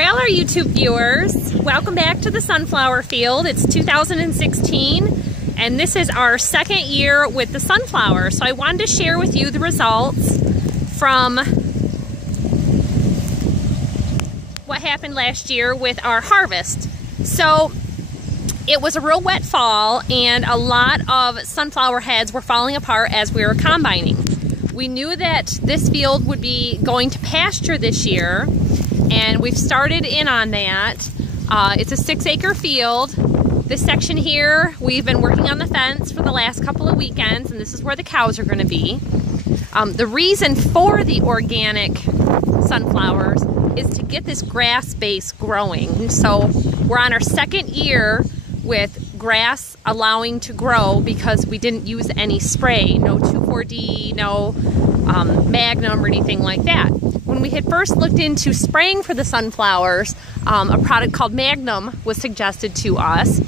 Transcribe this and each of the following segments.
Hi all our YouTube viewers, welcome back to the sunflower field. It's 2016 and this is our second year with the sunflower. So I wanted to share with you the results from what happened last year with our harvest. So it was a real wet fall and a lot of sunflower heads were falling apart as we were combining. We knew that this field would be going to pasture this year, and we've started in on that. It's a 6-acre field. This section here, we've been working on the fence for the last couple of weekends, and this is where the cows are going to be. The reason for the organic sunflowers is to get this grass base growing. So we're on our second year with grass allowing to grow because we didn't use any spray, no 2,4-D, no Magnum or anything like that. When we had first looked into spraying for the sunflowers, a product called Magnum was suggested to us,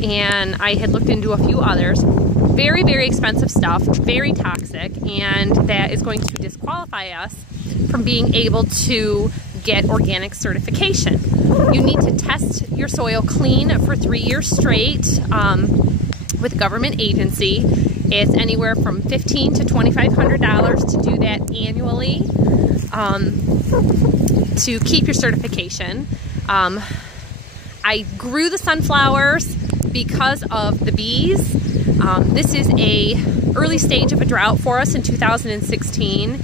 and I had looked into a few others. Very, very expensive stuff, very toxic, and that is going to disqualify us from being able to get organic certification. You need to test your soil clean for 3 years straight with a government agency. It's anywhere from $1,500 to $2,500 to do that annually to keep your certification. I grew the sunflowers because of the bees. This is an early stage of a drought for us in 2016.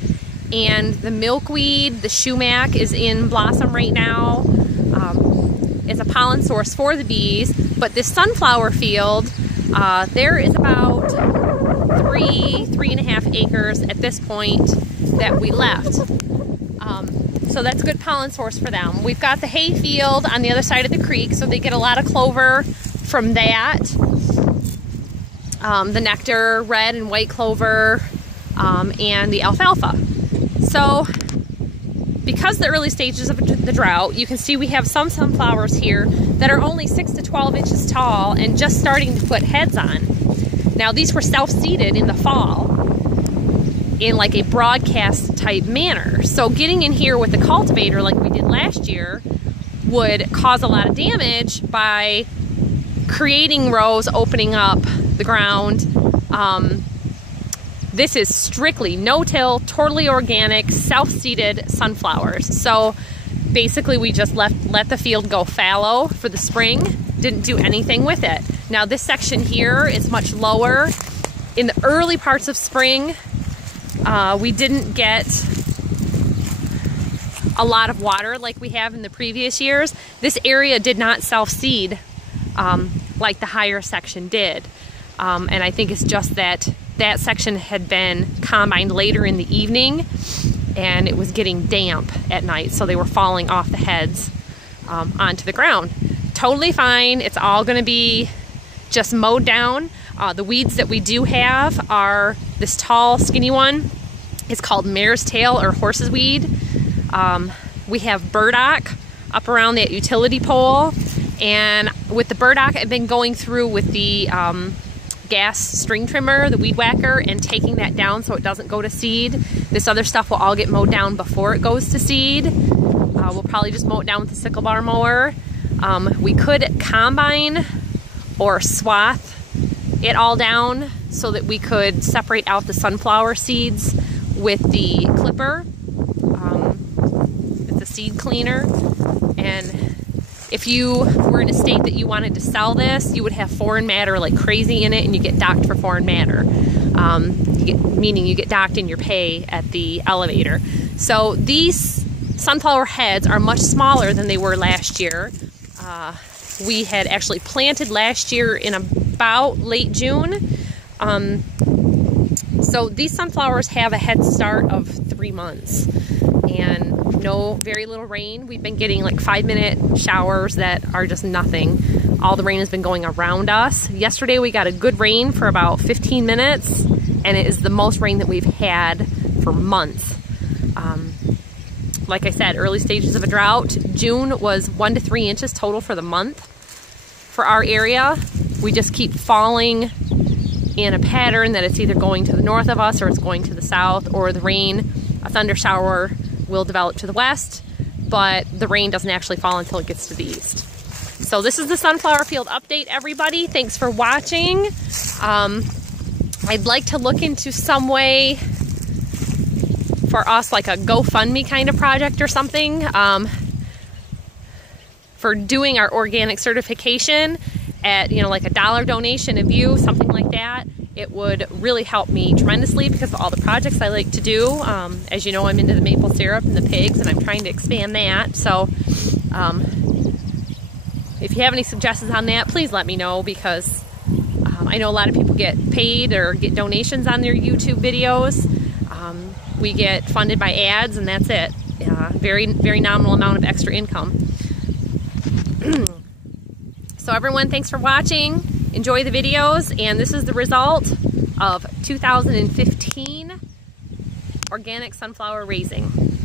And the milkweed, the sumac, is in blossom right now. It's a pollen source for the bees, but this sunflower field, there is about 3.5 acres at this point that we left. So that's a good pollen source for them. We've got the hay field on the other side of the creek, so they get a lot of clover from that. The nectar, red and white clover, and the alfalfa. So, because the early stages of the drought, you can see we have some sunflowers here that are only 6 to 12 inches tall and just starting to put heads on. Now, these were self-seeded in the fall in like a broadcast type manner. So getting in here with the cultivator like we did last year would cause a lot of damage by creating rows, opening up the ground. This is strictly no-till, totally organic, self-seeded sunflowers. So basically we just let the field go fallow for the spring, didn't do anything with it. Now this section here is much lower. In the early parts of spring, we didn't get a lot of water like we have in the previous years. This area did not self-seed like the higher section did. And I think it's just that section had been combined later in the evening and it was getting damp at night, so they were falling off the heads onto the ground. Totally fine. It's all going to be just mowed down. The weeds that we do have are this tall, skinny one. It's called mare's tail or horse's weed. We have burdock up around that utility pole, and with the burdock I've been going through with the gas string trimmer, the weed whacker, and taking that down so it doesn't go to seed. This other stuff will all get mowed down before it goes to seed. We'll probably just mow it down with the sickle bar mower. We could combine or swath it all down so that we could separate out the sunflower seeds with the clipper. It's a seed cleaner, and if you were in a state that you wanted to sell this, you would have foreign matter like crazy in it, and you get docked for foreign matter, meaning you get docked in your pay at the elevator. So these sunflower heads are much smaller than they were last year. We had actually planted last year in about late June. So these sunflowers have a head start of 3 months. And very little rain. We've been getting like 5-minute showers that are just nothing. All the rain has been going around us. Yesterday we got a good rain for about 15 minutes, and it is the most rain that we've had for months. Like I said, early stages of a drought. June was 1 to 3 inches total for the month. For our area, we just keep falling in a pattern that it's either going to the north of us or it's going to the south, or the rain, a thunder shower, will develop to the west, but the rain doesn't actually fall until it gets to the east. So this is the sunflower field update, everybody. Thanks for watching. I'd like to look into some way for us, like a GoFundMe kind of project or something, for doing our organic certification at, you know, like $1 donation, a view, something like that. It would really help me tremendously because of all the projects I like to do. As you know, I'm into the maple syrup and the pigs, and I'm trying to expand that. So if you have any suggestions on that, please let me know, because I know a lot of people get paid or get donations on their YouTube videos. We get funded by ads, and that's it. Very, very nominal amount of extra income. So everyone, thanks for watching. Enjoy the videos, and this is the result of 2015 organic sunflower raising.